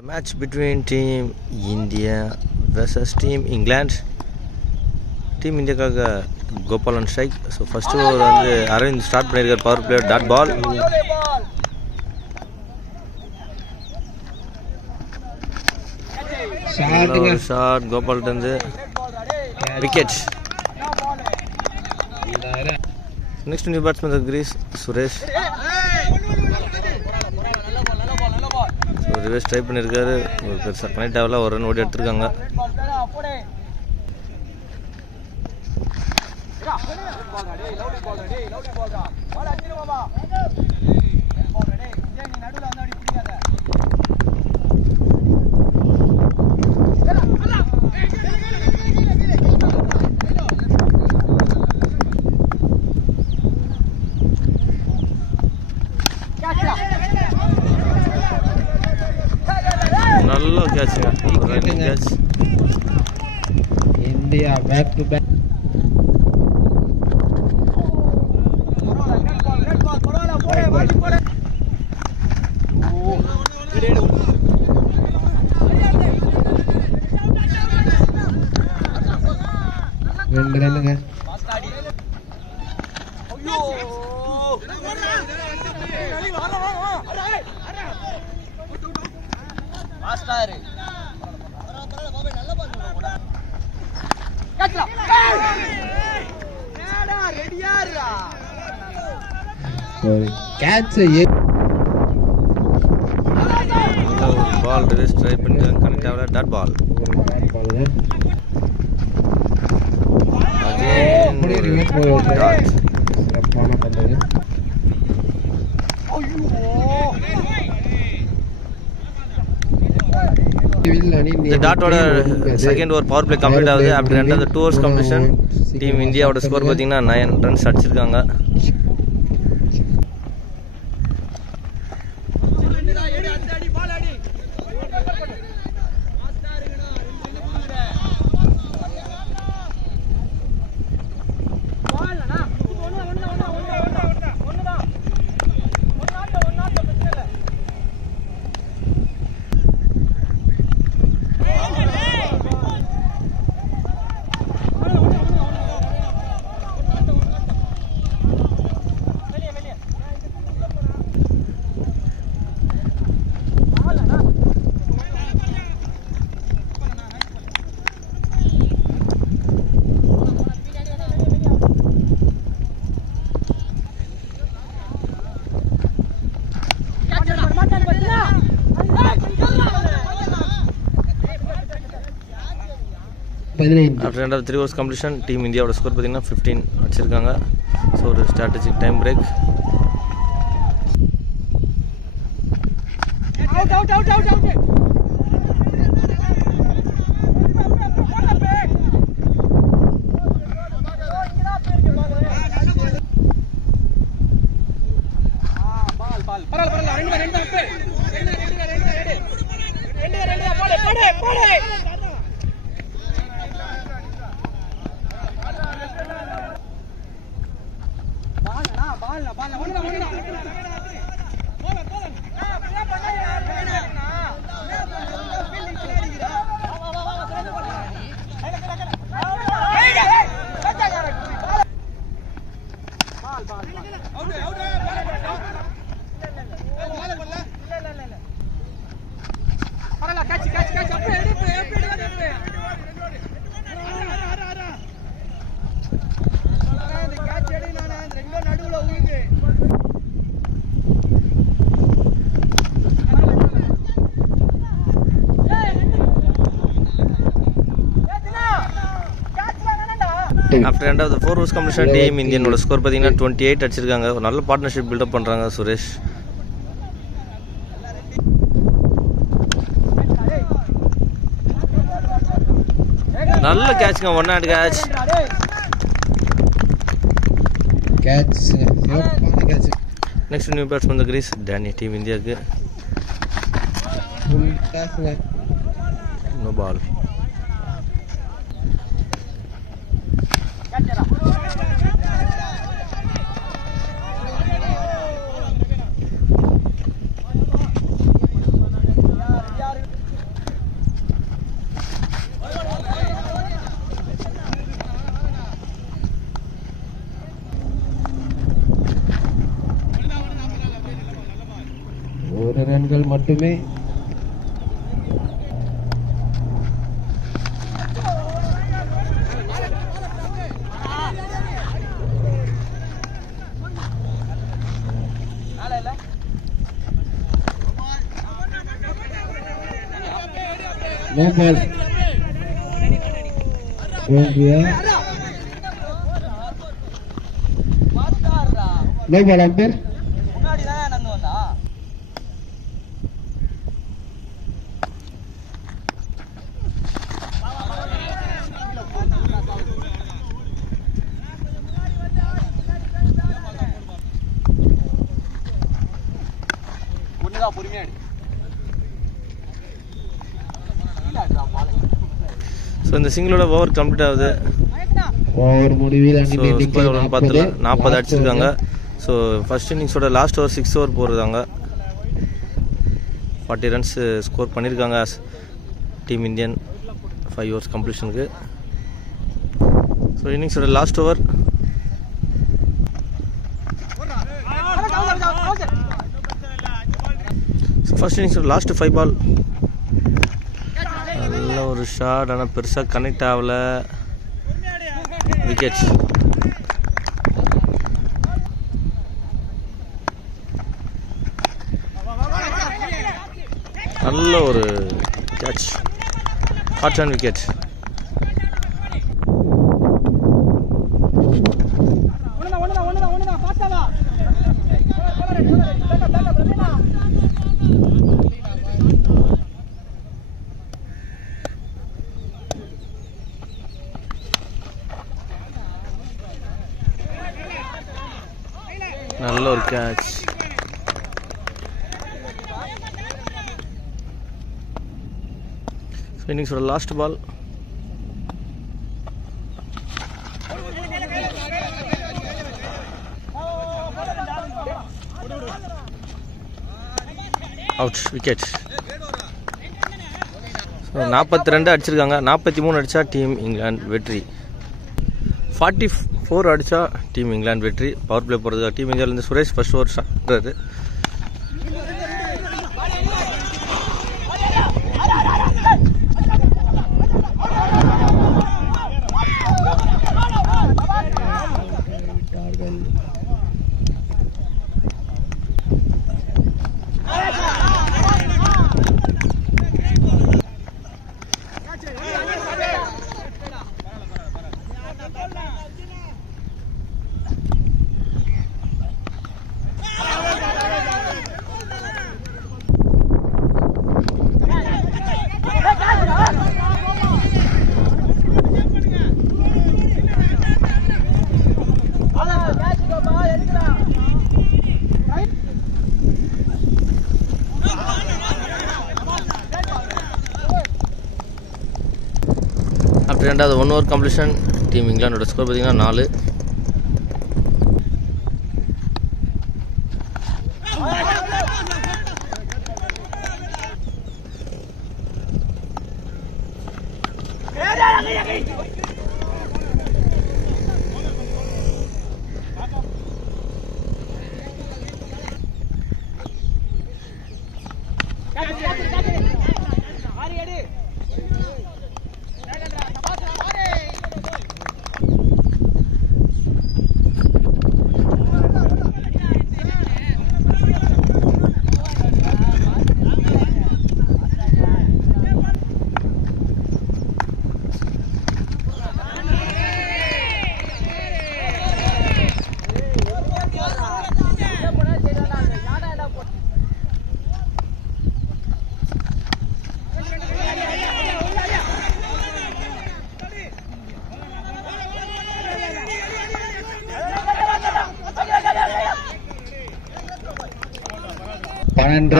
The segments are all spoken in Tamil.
The match between Team India versus Team England. Team India kaga Gopalan strike. So first over வந்து அரவிந்த் ஸ்டார்ட் பண்ணிருக்கார் power play dot ball. Shot Gopal வந்து wicket. Next new batsman the Greece Suresh. So reverse try பண்ணிருக்காரு. ஒரு பெருசா கனெக்ட் ஆகல, ஒரு ரன் ஓடி எடுத்துருக்காங்க. நல்ல கேட்சுங்க, running catch. India back to back. ரெண்டு ரன்னுங்க. பால் ரிவர்ஸ் ட்ரை பண்ணி கனெக்ட் ஆகல, டாட் பால். The dot ஓட second over power play complete ஆகுது. after end of the 2 overs completion team இந்தியாவோட ஸ்கோர் பார்த்தீங்கன்னா 9 ரன்ஸ் அடிச்சிருக்காங்க. After end of 3 overs completion team இந்தியாவோட ஸ்கோர் பார்த்தீங்கன்னா 15 அடிச்சிருக்காங்க. ஸோ ஒரு strategic time break. After end of the 4 overs completion team இந்தியனோட ஸ்கோர் பார்த்தீங்கன்னா 28 அடிச்சிருக்காங்க. ஒரு நல்ல பார்ட்னர்ஷிப் பில்டப் பண்ணுறாங்க சுரேஷ். நல்ல கேட்சுங்க, one hand catch. Next new batsman crease Danny team இந்தியாவுக்கு. No ball. மட்டுமே. No ball. No ball umpire. So இந்த சிங்கிளோட ஓவர் கம்ப்ளீட் ஆகுது. ஓவர் முடிவில் ஸோ ஸ்கோர் எவ்வளோன்னு பார்த்துலாம். 40 அடிச்சிருக்காங்க. ஸோ ஃபர்ஸ்ட் இன்னிங்ஸோட லாஸ்ட் ஓவர் 6 ஓவர் போடுறாங்க. 40 ரன்ஸ் ஸ்கோர் பண்ணியிருக்காங்க டீம் இந்தியன் 5 ஓவர்ஸ் கம்ப்ளீஷனுக்கு. ஸோ இன்னிங்ஸோட லாஸ்ட் ஓவர் ஃபர்ஸ்ட் இன்னிங்ஸோட லாஸ்ட் 5 பால். நல்ல ஒரு ஷாட், ஆனால் பெருசாக கனெக்ட் ஆகல. விக்கெட்ஸ். நல்ல ஒரு கேட்ச், ஹாட் அண்ட் விக்கெட். நல்ல ஒரு கேட்ச். இன்னிங்ஸோட லாஸ்ட் பால். Out, wicket. 42 அடிச்சிருக்காங்க. 43 அடித்தா டீம் இங்கிலாந்து வெற்றி. 44 அடித்தா டீம் இங்கிலாந்து வெற்றி. பவர் பிளே போகிறதுக்காக டீம் இந்தியாவிலேருந்து சுரேஷ் ஃபர்ஸ்ட் ஓவர் ஷாட். ரெண்டாவது 1 ஓவர் கம்ப்ளீஷன். டீம் இங்கிலாண்டோட ஸ்கோர் பார்த்தீங்கன்னா 4.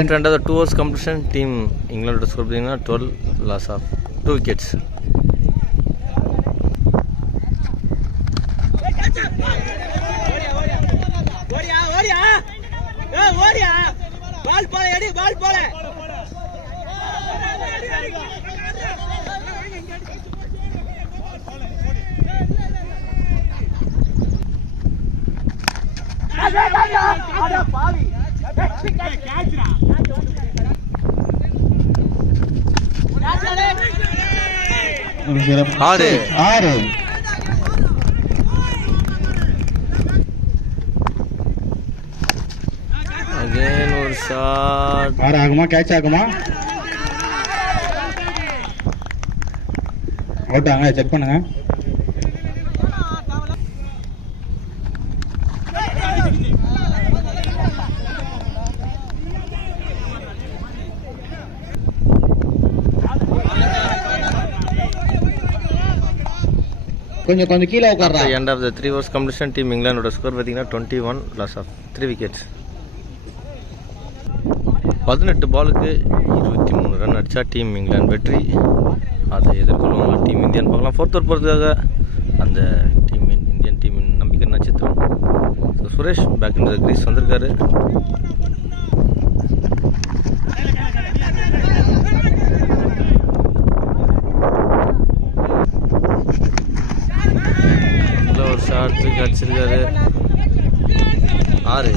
After another 2 overs completion, team England score 12, loss of 2 wickets. ஒரு சிறப்பு. 6. 6. அகைன் ஒரு ஷாட். 6 ஆகுமா? கேட்ச் ஆகுமா? அவுட் ஆங்க, செக் பண்ணுங்க. கொஞ்சம் கொஞ்சம் கீழே உட்கார்றா. End of the 3 overs completion team இங்கிலாண்டோட ஸ்கோர் பார்த்தீங்கன்னா 21 லாஸ் ஆஃப் 3 விக்கெட்ஸ். 18 பாலுக்கு 23 ரன் அடித்தா டீம் இங்கிலாந்து வெற்றி. அதை எதிர்கொள்வாங்க டீம் இந்தியான்னு பார்க்கலாம். 4th ஓவர் போகிறதுக்காக அந்த இந்தியன் டீமின் நம்பிக்கை நட்சத்திரம் Suresh back in the crease வந்திருக்காரு. ஒரு ஷாட் தூக்கி அடிச்சிருக்காரு. 6.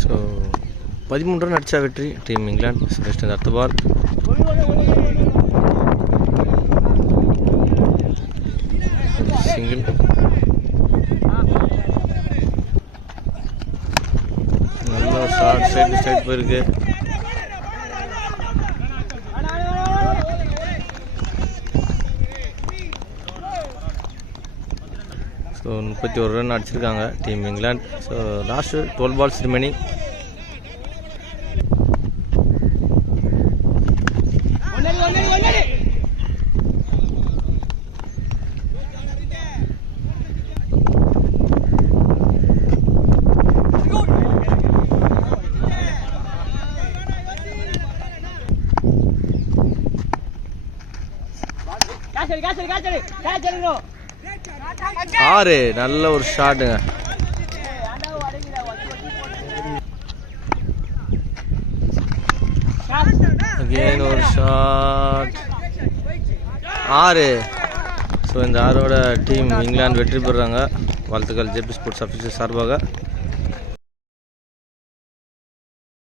ஸோ 13 ரன் அடித்தா வெற்றி டீம் இங்கிலாந்து. நெக்ஸ்ட் அடுத்த பால். சிங்கிள். நல்ல ஒரு ஷாட் ஸ்ட்ரைட் போயிருக்கு. ஸோ 31 ரன் அடிச்சிருக்காங்க team England. So last 12 balls remaining. ஆறு. நல்ல ஒரு ஷாட்டுங்க. அகெயின் ஒரு ஷாட். 6. ஸோ இந்த 6ஓட டீம் இங்கிலாந்து வெற்றி பெறுறாங்க. வாழ்த்துக்கள் ஜேபி ஸ்போர்ட்ஸ் அஃபிஷியல் சார்பாக.